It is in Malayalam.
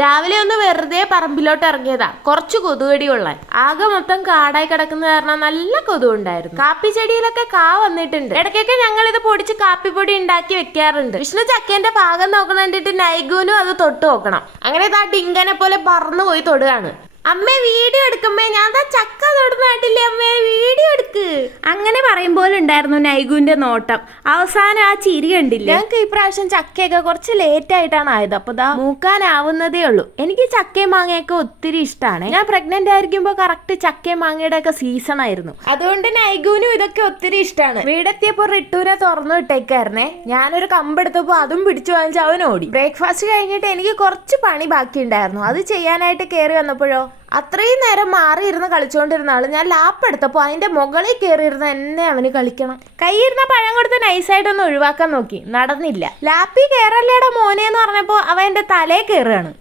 രാവിലെ ഒന്ന് വെറുതെ പറമ്പിലോട്ട് ഇറങ്ങിയതാ, കുറച്ച് കൊതുകടിയുള്ള. ആകെ മൊത്തം കാടായി കിടക്കുന്ന കാരണം നല്ല കൊതുകുണ്ടായിരുന്നു. കാപ്പി ചെടിയിലൊക്കെ കാ വന്നിട്ടുണ്ട്. ഇടയ്ക്കൊക്കെ ഞങ്ങൾ ഇത് പൊടിച്ച് കാപ്പിപ്പൊടി ഉണ്ടാക്കി വെക്കാറുണ്ട്. വിഷ്ണു ചക്കേന്റെ പാകം നോക്കണം കണ്ടിട്ട് നൈഗുനും അത് തൊട്ട് നോക്കണം. അങ്ങനെ ഇതാ ഡിങ്കനെ പോലെ പറന്നു പോയി തൊടുകയാണ്. അമ്മേ വീഡിയോ എടുക്കുമ്പോ ഞാൻ ചക്ക തൊടുന്നാട്ടില്ലേ അമ്മേ, വീഡിയോ എടുക്ക്. അങ്ങനെ പറയുമ്പോൾ ഉണ്ടായിരുന്നു നൈഗുവിന്റെ നോട്ടം. അവസാനം ആ ചിരി കണ്ടില്ല. ഞങ്ങൾക്ക് ഈ പ്രാവശ്യം ചക്കയൊക്കെ കുറച്ച് ലേറ്റ് ആയിട്ടാണ് ആയത്. അപ്പൊ ദാ മൂക്കാനാവുന്നതേ ഉള്ളൂ. എനിക്ക് ചക്കയും മാങ്ങയൊക്കെ ഒത്തിരി ഇഷ്ടമാണ്. ഞാൻ പ്രഗ്നന്റ് ആയിരിക്കുമ്പോ കറക്റ്റ് ചക്കയും മാങ്ങയുടെ ഒക്കെ സീസൺ ആയിരുന്നു. അതുകൊണ്ട് നൈഗുവിനും ഇതൊക്കെ ഒത്തിരി ഇഷ്ടമാണ്. വീടെത്തിയപ്പോ റിട്ടൂരെ തുറന്നു വിട്ടേക്കായിരുന്നേ. ഞാനൊരു കമ്പെടുത്തപ്പോ അതും പിടിച്ചു വാങ്ങിച്ച് അവൻ ഓടി. ബ്രേക്ക്ഫാസ്റ്റ് കഴിഞ്ഞിട്ട് എനിക്ക് കുറച്ച് പണി ബാക്കി ഉണ്ടായിരുന്നു. അത് ചെയ്യാനായിട്ട് കയറി വന്നപ്പോഴോ അത്രയും നേരം മാറിയിരുന്ന് കളിച്ചോണ്ടിരുന്ന ആള് ഞാൻ ലാപ്പ് എടുത്തപ്പോ അതിന്റെ മുകളിൽ കയറിയിരുന്ന എന്നെ അവന് കളിക്കണം. കൈയിരുന്ന പഴം കൊടുത്ത് നൈസായിട്ടൊന്ന് ഒഴിവാക്കാൻ നോക്കി, നടന്നില്ല. ലാപ്പിൽ കയറല്ലേടാ മോനെ എന്ന് പറഞ്ഞപ്പോ അവൻ എന്റെ തലേ കയറുകയാണ്.